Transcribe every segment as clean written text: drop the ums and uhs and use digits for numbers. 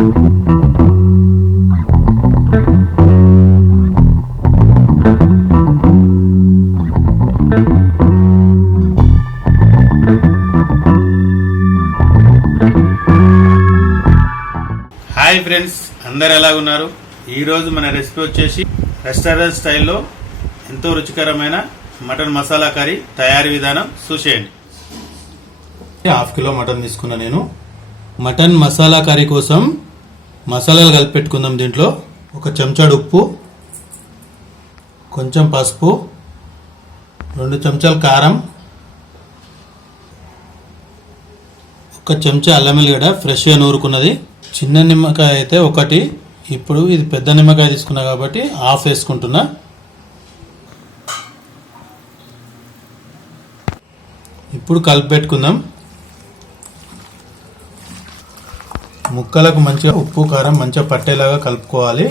Hi friends, అందరు ఎలా ఉన్నారు? ఈరోజు మన రెసిపీ వచ్చేసి రెస్టారెంట్ స్టైల్లో ఎంతో రుచికరమైన మటన్ మసాలా కర్రీ తయారీ విధానం చూసేయండి. హాఫ్ కిలో మటన్ తీసుకున్నా నేను. మటన్ మసాలా కర్రీ కోసం మసాలాలు కలిపి పెట్టుకుందాం. దీంట్లో ఒక చెంచాడు ఉప్పు, కొంచెం పసుపు, 2 చెంచాలు కారం, ఒక చెంచా అల్లం వెల్లిగడ్డ ఫ్రెష్గా నూరుకున్నది, చిన్న నిమ్మకాయ అయితే ఒకటి, ఇప్పుడు ఇది పెద్ద నిమ్మకాయ తీసుకున్నా కాబట్టి హాఫ్ వేసుకుంటున్నా. ఇప్పుడు కలిపి పెట్టుకుందాం. ముక్కలకు మంచిగా ఉప్పు కారం మంచిగా పట్టేలాగా కలుపుకోవాలి.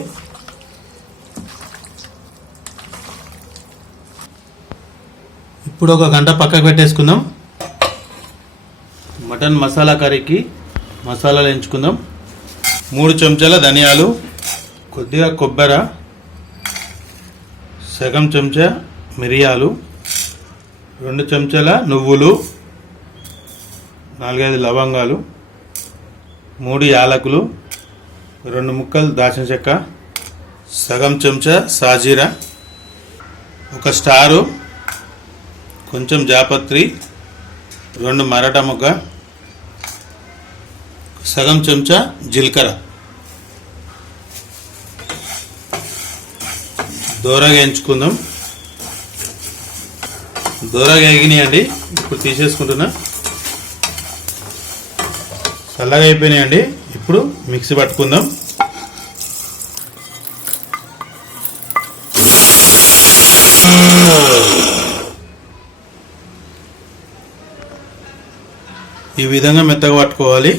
ఇప్పుడు 1 గంట పక్కకు పెట్టేసుకుందాం. మటన్ మసాలా కర్రీకి మసాలాలు ఎంచుకుందాం. 3 చెంచాల ధనియాలు, కొద్దిగా కొబ్బరి, సగం చెంచా మిరియాలు, 2 చెంచాల నువ్వులు, 4-5 లవంగాలు, 3 యాలకులు, 2 ముక్కలు దాల్చిన చెక్క, సగం చెంచా సాజీరా, 1 స్టారు, కొంచెం జాపత్రి, 2 మరాఠా మొగ్గ, సగం చెంచా జీలకర్ర. దోరగా వేయించుకుందాం. దోరగా వేగినాయండి, ఇప్పుడు తీసేసుకుంటున్నా. చల్లగా అయిపోయినాయండి, ఇప్పుడు మిక్సీ పట్టుకుందాం. ఈ విధంగా మెత్తగా పట్టుకోవాలి.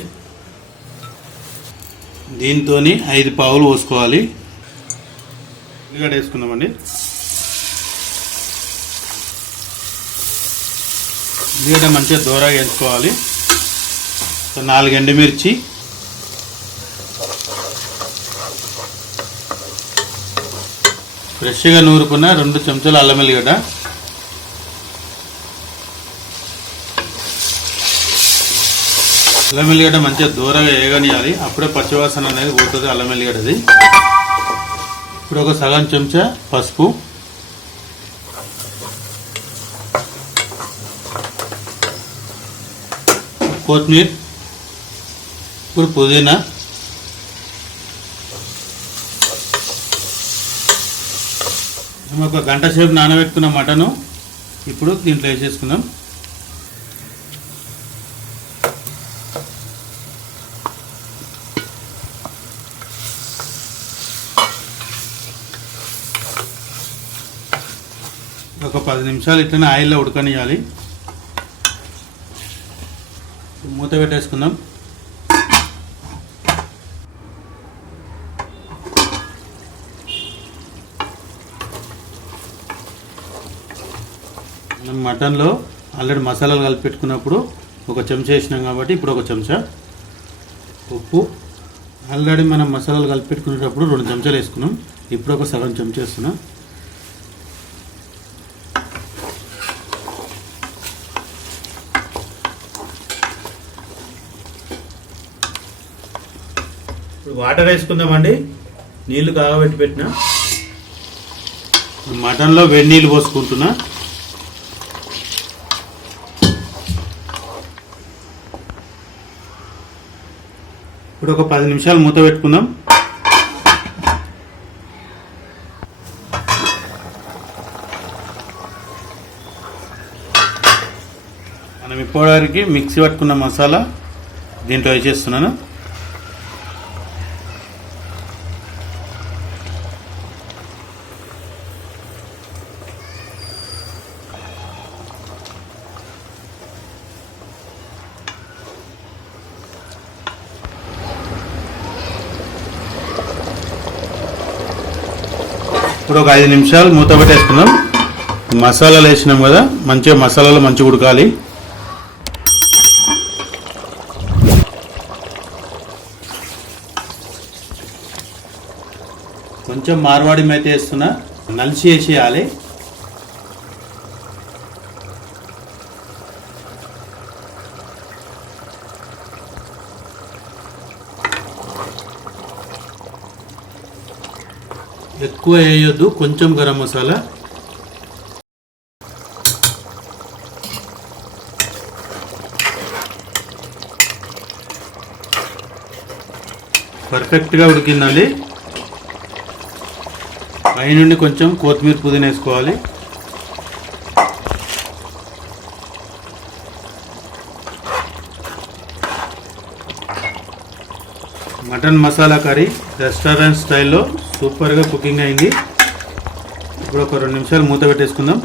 దీంతో 5 పావులు పోసుకోవాలి. ఉల్లిగడ్డ వేసుకుందామండి. ఉల్లిగడ్డ మంచిగా దూరగా వేసుకోవాలి. 4 ఎండుమిర్చి, ఫ్రెష్గా నూరుకున్న 2 చెంచాల అల్లం వెల్లిగడ్డ, అల్లం వెల్లిగడ్డ మంచిగా దూరగా వేగనియాలి, అప్పుడే పచ్చివాసన అనేది పోతుంది అల్లం వెల్లిగడ్డది. ఇప్పుడు 1 సగం చెంచా పసుపు, కొత్తిమీర, ఇప్పుడు పుదీనా, మేము 1 గంట సేపు నానబెట్టుకున్న మటను ఇప్పుడు దీంట్లో వేసేసుకుందాం. ఒక 10 నిమిషాలు ఇట్లనే ఆయిల్లో ఉడకనియాలి. మూత పెట్టేసుకుందాం. మనం మటన్లో ఆల్రెడీ మసాలాలు కలిపి పెట్టుకున్నప్పుడు 1 చెంచా వేసినాం కాబట్టి ఇప్పుడు 1 చెంచా ఉప్పు, ఆల్రెడీ మనం మసాలాలు కలిపి పెట్టుకునేటప్పుడు 2 చెంచాలు వేసుకున్నాం, ఇప్పుడు 1 సగం చెంచా వేస్తున్నాం. వాటర్ వేసుకుందామండి. నీళ్లు కాగబెట్టి పెట్టిన మటన్లో వేడి నీళ్ళు పోసుకుంటున్నా. ఇప్పుడు 10 నిమిషాలు మూత పెట్టుకుందాం. మనం ఇప్పటివరకు మిక్సీ పట్టుకున్న మసాలా దీంట్లో వేసేస్తున్నాను. ఇప్పుడు 5 నిమిషాలు మూత పెట్టేసుకుందాం. మసాలాలు వేసినాం కదా, మంచిగా మసాలాలు మంచిగా ఉడకాలి. కొంచెం మార్వాడి మేత వేస్తున్నా, నలిసి వేసేయాలి. ఎక్కువ వేయొద్దు, కొంచెం గరం మసాలా. పర్ఫెక్ట్గా ఉడికిందండి. పైనుండి కొంచెం కొత్తిమీర పుదీనా వేసుకోవాలి. మటన్ మసాలా కర్రీ రెస్టారెంట్ స్టైల్లో సూపర్గా కుకింగ్ అయింది. ఇప్పుడు ఒక 2 నిమిషాలు మూత పెట్టేసుకుందాం.